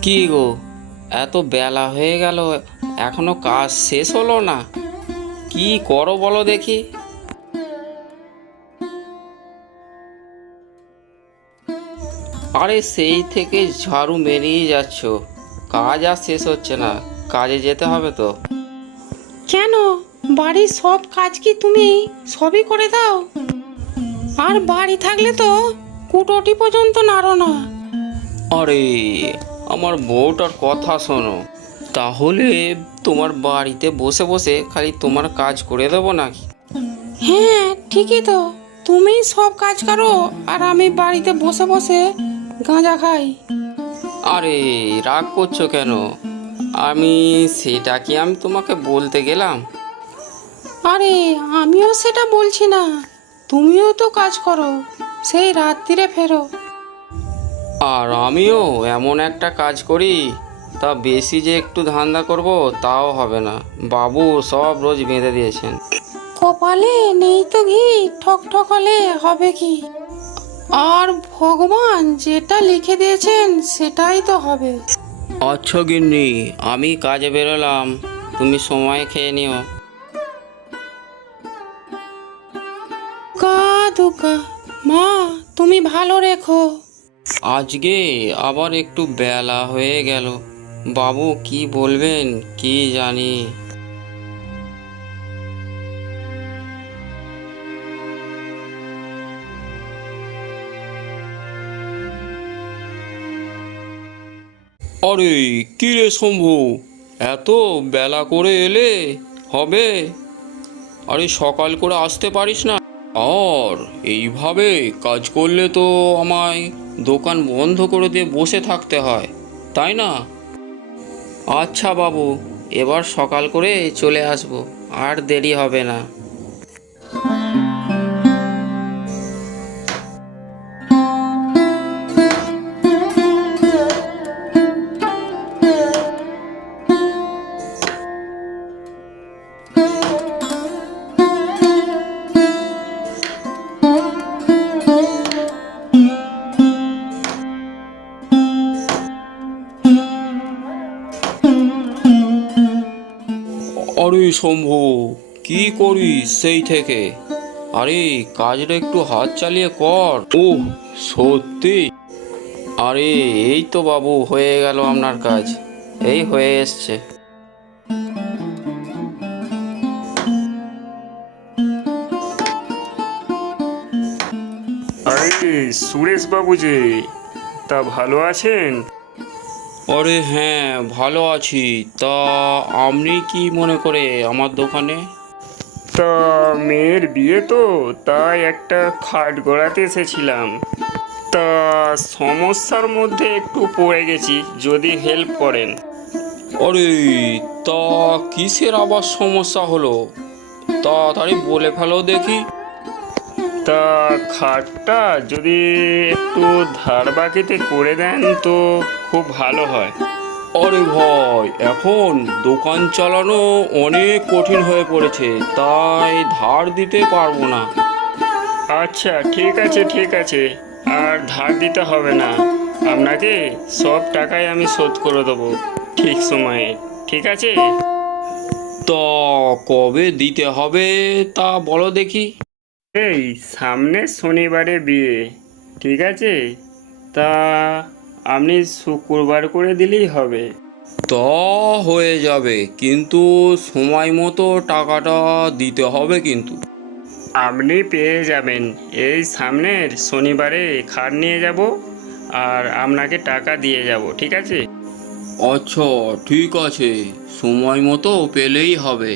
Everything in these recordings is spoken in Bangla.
কি গো, এত বেলা হয়ে গেল, এখনো কাজ শেষ হলো না? কি করো বলো দেখি। আরে সেই থেকে ঝাড়ু মেরিয়ে যাচ্ছ, কাজ আর শেষ হচ্ছে না। কাজে যেতে হবে তো। কেন? বাড়ির সব কাজ কি তুমি সবই করে দাও? আর বাড়ি থাকলে তো কুটোটি পর্যন্ত নাড়ো না। আরে আমার বউটার কথা শোনো, তাহলে তোমার বাড়িতে বসে বসে খালি তোমার কাজ করে দেবো নাকি? হ্যাঁ, ঠিকই তো। তুমি সব কাজ করো আর আমি বাড়িতে বসে বসে গাঁজা খাই। আরে রাগ করছো কেন? সেটা কি আমি তোমাকে বলতে গেলাম? আরে আমিও সেটা বলছি না, তুমিও তো কাজ করো, সেই রাত্রিরে ফেরো। আর আমিও এমন একটা কাজ করি, তা বেশি যে একটু ধান্দা করব তাও হবে না। বাবু সব রোজ বেঁধে দিয়েছেন। কপালে নেই তো ঘি, ঠক ঠক হলে হবে কি? আর ভগবান যেটা লিখে দিয়েছেন সেটাই তো হবে। আচ্ছা গিন্নি, আমি কাজে বেরোলাম, তুমি সময় খেয়ে নিও। কা দুকা, মা তুমি ভালো রেখো। আজকে আবার একটু বেলা হয়ে গেল, বাবু কি বলবেন কি জানি। আরে কি রে শম্ভু, এত বেলা করে এলে হবে? আরে সকাল করে আসতে পারিস না? আর এইভাবে কাজ করলে তো আমায় দোকান বন্ধ করে দিয়ে বসে থাকতে হয়, তাই না? আচ্ছা বাবু, এবার সকাল করে চলে আসবো, আর দেরি হবে না। আরে শম্ভু, কি করিস সেই থেকে? আরে কাজটা একটু হাত চালিয়ে কর। ওহ, সত্যি? আরে এই তো বাবু, হয়ে গেল আপনার কাজ, এই হয়ে এসছে। আরে সুরেশ বাবু যে, তা ভালো আছেন? আরে হ্যাঁ, ভালো আছি। তা আপনি কি মনে করে আমার দোকানে? তা মেয়ের বিয়ে তো, তাই একটা খাট গড়াতে এসেছিলাম। তা সমস্যার মধ্যে একটু পড়ে গেছি, যদি হেল্প করেন। আরে তা কিসের আবার সমস্যা হলো? তাড়াতাড়ি বলে ফেলো দেখি। তা খাটটা যদি একটু ধার বাকিতে করে দেন তো খুব ভালো হয়। আরে ভাই, এখন দোকান চালানো অনেক কঠিন হয়ে পড়েছে, তাই ধার দিতে পারবো না। আচ্ছা ঠিক আছে ঠিক আছে, আর ধার দিতে হবে না, আপনাকে সব টাকাই আমি শোধ করে দেবো ঠিক সময়ে। ঠিক আছে? তা কবে দিতে হবে তা বলো দেখি। এই সামনের শনিবারে বিয়ে, ঠিক আছে? তা আপনি শুক্রবার করে দিলেই হবে। তা হয়ে যাবে, কিন্তু সময় মতো টাকাটা দিতে হবে কিন্তু। আপনি পেয়ে যাবেন, এই সামনের শনিবারে খাট নিয়ে যাব আর আপনাকে টাকা দিয়ে যাব, ঠিক আছে? আচ্ছা ঠিক আছে, সময় মতো পেলেই হবে।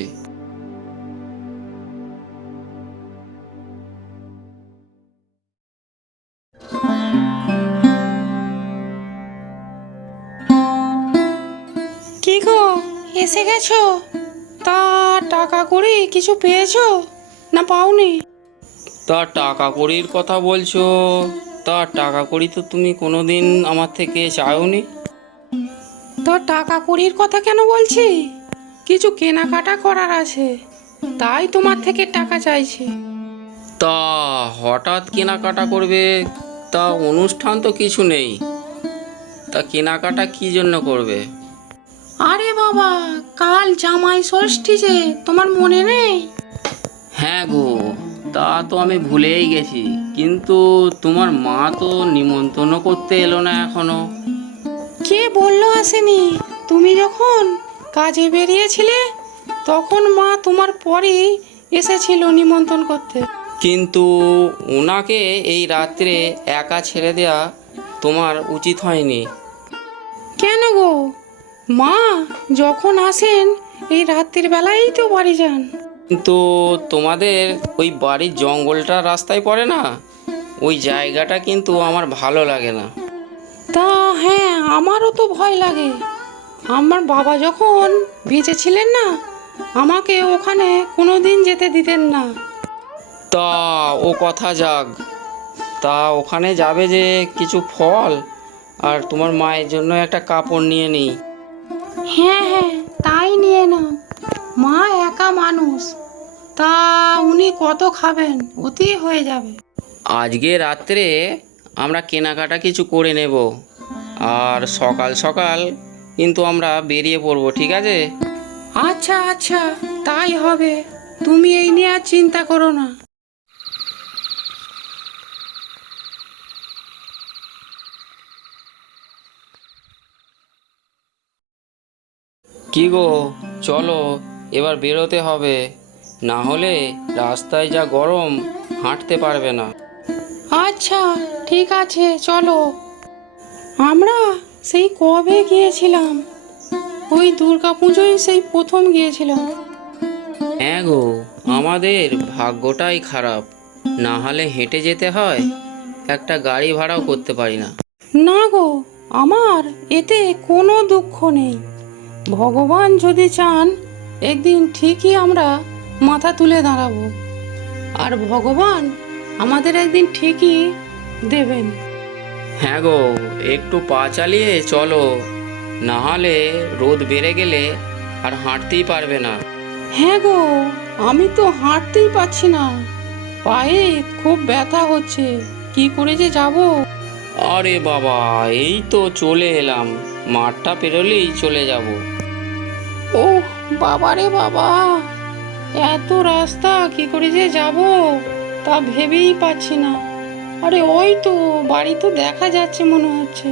কি গো, এসে গেছো? তা টাকা করে কিছু পেয়েছো না পাওনি? তা টাকা কড়ির কথা বলছো, তা টাকা কড়ি তো তুমি কোনোদিন আমার থেকে চাওনি। তো টাকা কুড়ির কথা কেন বলছি? কিছু কেনাকাটা করার আছে, তাই তোমার থেকে টাকা চাইছি। তা হঠাৎ কেনাকাটা করবে? তা অনুষ্ঠান তো কিছু নেই, তা কেনাকাটা কি জন্য করবে? আরে বাবা, কাল জামাই ষষ্ঠী যে, তোমার মনে নেই? হ্যাঁ গো, তা তো আমি ভুলেই গেছি, কিন্তু তোমার মা তো নিমন্ত্রণ করতে এলো না এখনো। কে বললো আসেনি? তুমি যখন কাজে বেরিয়েছিলে তখন মা তোমার পরেই এসেছিল নিমন্ত্রণ করতে। কিন্তু ওনাকে এই রাত্রে একা ছেড়ে দেয়া তোমার উচিত হয়নি। কেন গো? মা যখন আসেন এই রাত্রির বেলায় তো বাড়ি যান। কিন্তু তোমাদের ওই বাড়ির জঙ্গলটা রাস্তায় পড়ে না, ওই জায়গাটা কিন্তু আমার ভালো লাগে না। তা হ্যাঁ, আমারও তো ভয় লাগে। আমার বাবা যখন বেঁচে ছিলেন না, আমাকে ওখানে কোনোদিন যেতে দিতেন না। তা ও কথা যাক, তা ওখানে যাবে যে কিছু ফল আর তোমার মায়ের জন্য একটা কাপড় নিয়ে নিই। হ্যাঁ হ্যাঁ, তাই নিয়ে নাও। মা একা মানুষ, তা উনি কত খাবেন, অতি হয়ে যাবে। আজকে রাত্রে আমরা কেনাকাটা কিছু করে নেব, আর সকাল সকাল কিন্তু আমরা বেরিয়ে পড়বো, ঠিক আছে? আচ্ছা আচ্ছা, তাই হবে। তুমি এই নিয়ে আর চিন্তা করো না। কি গো, চলো এবার বেরোতে হবে, না হলে রাস্তায় যা গরম, হাঁটতে পারবে না। আচ্ছা ঠিক আছে, চলো। আমরা সেই কবে গিয়েছিলাম? ওই দুর্গাপুজোয় সেই প্রথম গিয়েছিলাম। হ্যাঁ গো, আমাদের ভাগ্যটাই খারাপ, না হলে হেঁটে যেতে হয়, একটা গাড়ি ভাড়াও করতে পারি না। না গো, আমার এতে কোনো দুঃখ নেই। ভগবান যদি চান, একদিন ঠিকই আমরা মাথা তুলে দাঁড়াবো, আর ভগবান আমাদের একদিন ঠিকই দেবেন। হ্যাঁ গো, একটু পা চালিয়ে চলো, না হলে রোদ বেড়ে গেলে আর হাঁটতেই পারবে না। হ্যাঁ গো, আমি তো হাঁটতেই পারছি না, পায়ে খুব ব্যথা হচ্ছে, কি করে যে যাব। আরে বাবা, এই তো চলে এলাম, মাঠটা পেরোলেই চলে যাব। ওহ বাবা রে বাবা, এত রাস্তা কি করে যে যাব তা ভেবেই পাচ্ছি না। আরে ওই তো বাড়ি তো দেখা যাচ্ছে মনে হচ্ছে।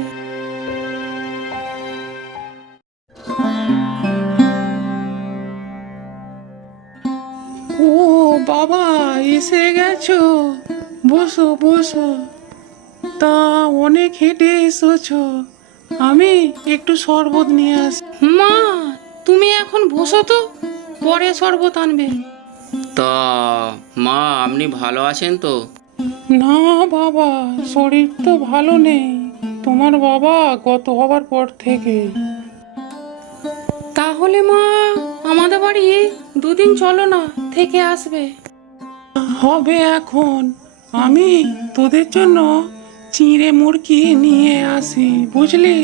ও বাবা, এসে গেছো? বসো বসো। তা অনেক হেঁটে এসেছো, আমি একটু শরবত নিয়ে আসি। মা, তুমি এখন বসো তো, পরে শরবত আনবে। তা মা, আপনি ভালো আছেন তো? না বাবা, শরীর তো ভালো নেই। তোমার বাবা গত হবার পর থেকে। তাহলে মা, আমাদের বাড়ি দুদিন চলো না, থেকে আসবে। হবে এখন, আমি তোদের জন্য চিঁড়ে মুরগি নিয়ে আসি, বুঝলি?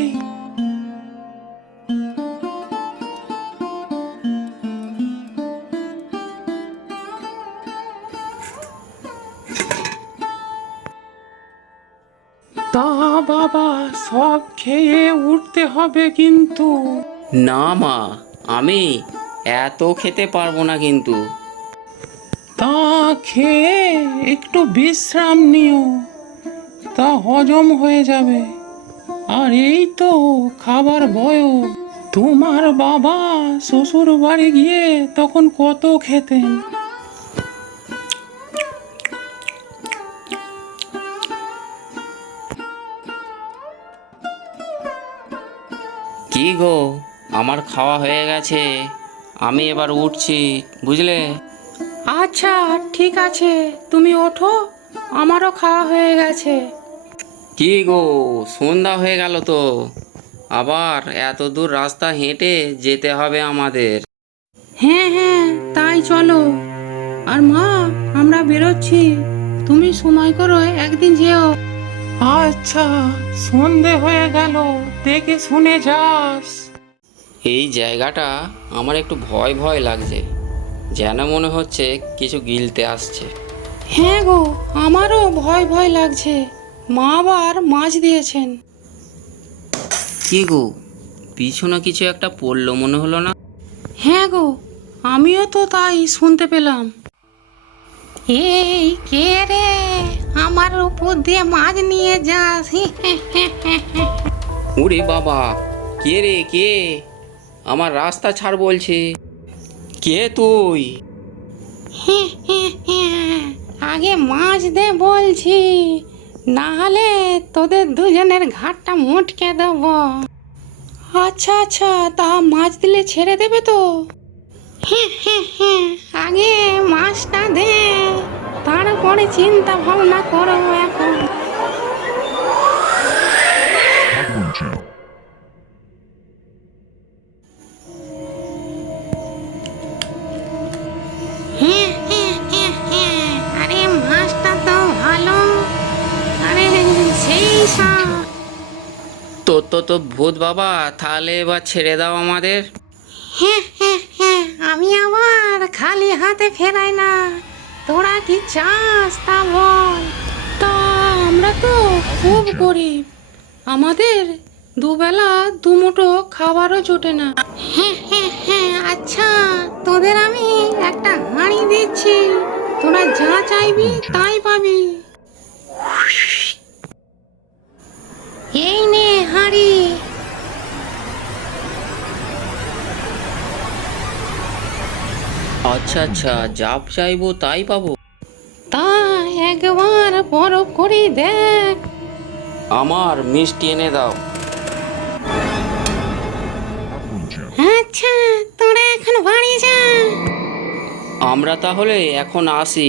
তা বাবা, সব খেয়ে উঠতে হবে কিন্তু। না মা, আমি এত খেতে পারবো না কিন্তু। তা খেয়ে একটু বিশ্রাম নিও, তা হজম হয়ে যাবে। আর এই তো খাবার বয়স। তোমার বাবা শ্বশুর বাড়ি গিয়ে তখন কত খেতেন। কি গো, আমার খাওয়া হয়ে গেছে, আমি এবার উঠছি, বুঝলে? আচ্ছা ঠিক আছে, তুমি ওঠো, আমারও খাওয়া হয়ে গেছে। কি গো, সন্ধ্যা হয়ে গেল তো, আবার এত দূর রাস্তা হেঁটে যেতে হবে আমাদের। হ্যাঁ হ্যাঁ, তাই চলো। আর মা, আমরা বেরোচ্ছি, তুমি সময় করো, একদিন যেও। আচ্ছা, সন্ধে হয়ে গেল, দেখে শুনে যাস। এই জায়গাটা আমার একটু ভয় ভয় লাগছে, যেন মনে হচ্ছে কিছু গিলতে আসছে। হ্যাঁ গো, আমারও ভয় ভয় লাগছে। মা আবার মাছ দিয়েছেন। কে গো, পিছনে কিছু একটা পড়লো মনে হলো না? হ্যাঁ গো, আমিও তো তাই শুনতে পেলাম। এই কে রে, আমার উপর দিয়ে মাছ নিয়ে যাস? ওরে বাবা, কে রে কে? আমার রাস্তা ছাড় বলছে। কে তুই? আগে মাছ দে বলছি, না হলে তোদের দুজনের ঘাটটা মুটকে দেব। আচ্ছা আচ্ছা, তা মাছ দিলে ছেড়ে দেবে তো? আগে মাছটা দে, তারপরে চিন্তা ভাবনা করো এখন। আরে মাছটা তো ভালো, আরে সেই সব। তো ভূত বাবা, তাহলে এবার ছেড়ে দাও আমাদের। আমি আবার খালি হাতে ফেরাই না, তোরা কি চাস তা বল। তা আমরা তো খুব গরিব, আমাদের দুবেলা দুমুঠো খাবারও জোটে না। আচ্ছা, তোদের আমি একটা হাঁড়ি দিচ্ছি, তোরা যা চাইবি তাই পাবি। এই নে হাঁড়ি। আচ্ছা আচ্ছা, যা চাইবো তাই পাবো? তা একবার বরফ করে দেখ। আমার মিষ্টি এনে দাও। আচ্ছা, তোরা এখন বাড়ি যা। আমরা তাহলে এখন আসি।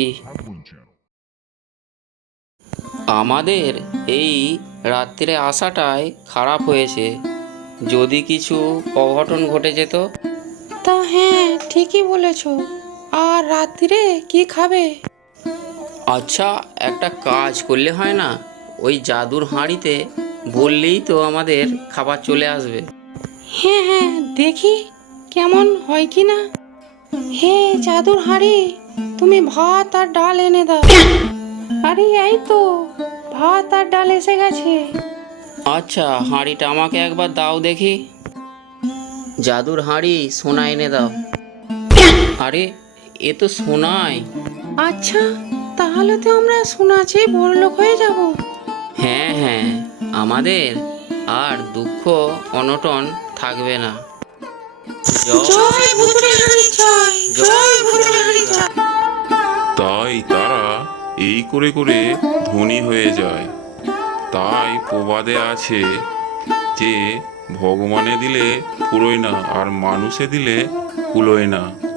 আমাদের এই রাত্রে আসাটাই খারাপ হয়েছে, যদি কিছু অঘটন ঘটে যেত। তা হ্যাঁ, ঠিকই বলেছ। আর রাত্রিরে কি খাবে? আচ্ছা, একটা কাজ করলে হয় না? ওই জাদুর হাঁড়িতে বললেই তো আমাদের খাবার চলে আসবে। হ্যাঁ হ্যাঁ, দেখি কেমন হয় কি না। হে জাদুর হাঁড়ি, তুমি ভাত আর ডাল এনে দাও। আরে এই তো, ভাত আর ডাল এসে গেছে। আচ্ছা, হাঁড়িটা আমাকে একবার দাও দেখি। জাদুর হাঁড়ি, সোনা এনে দাও। আরে, এ তো সোনাই। আচ্ছা, তাহলে তো আমরা সোনাচে বড়লোক হয়ে যাব। হ্যাঁ হ্যাঁ, আমাদের আর দুঃখ অনটন থাকবে না। জয় ভূতের হাঁড়ি জয়, জয় ভূতের হাঁড়ি জয়। তাই তারা এই করে করে ধনী হয়ে যায়। তাই প্রবাদে আছে যে ভগবানে দিলে ফুরোয় না, আর মানুষে দিলে কুলোয় না।